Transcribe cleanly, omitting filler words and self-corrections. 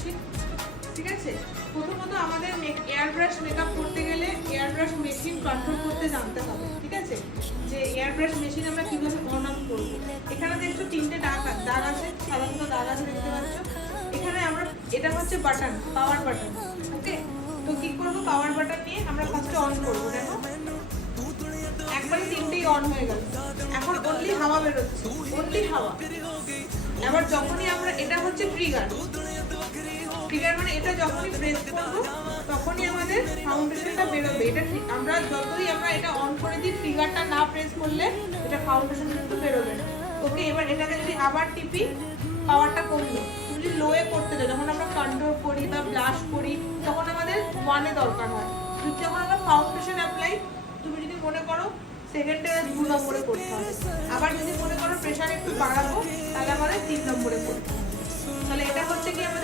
Machine, ঠিক আছে। প্রথমত আমাদের এয়ার ব্রাশ মেকআপ করতে গেলে এয়ার ব্রাশ মেশিন কন্ট্রোল করতে জানতে হবে, ঠিক আছে। যে এয়ার ব্রাশ মেশিন আমরা কীভাবে অন অফ করবো। এখানে দেখছো 3টে দাগ আছে, সাদা মতো দাগ আছে, দেখতে পাচ্ছ। এখানে আমরা এটা হচ্ছে বাটন, পাওয়ার বাটন, ওকে। তো কি করবো, পাওয়ার বাটন নিয়ে আমরা ফার্স্টে অন করবো। দেখো একবারে 3টেই অন হয়ে গেল। এখন অনলি হাওয়া বেরোচ্ছে, অনলি হাওয়া। এবার যখনই আমরা, এটা হচ্ছে ট্রিগার মানে এটা যখনই প্রেস করবো তখনই আমাদের ফাউন্ডেশনটা বেরোবে। এটা আমরা যতই আমরা এটা অন করে দিই, ট্রিগারটা না প্রেস করলে এটা ফাউন্ডেশন কিন্তু বেরোবে না, ওকে। এবার এটাকে যদি আবার টিপি, পাওয়ারটা কমলো। তুমি যদি লোয়ে করতে চাও, যখন আমরা কন্ট্রোল করি বা ব্লাশ করি তখন আমাদের 1-এ দরকার হয়। যখন আমরা ফাউন্ডেশন অ্যাপ্লাই, তুমি যদি মনে করো সেকেন্ডে 2 নম্বরে করতে হবে, আবার যদি মনে করো প্রেশার একটু বাড়াবো তাহলে আমাদের 3 নম্বরে করতে হবে। তাহলে এটা হচ্ছে কি আমাদের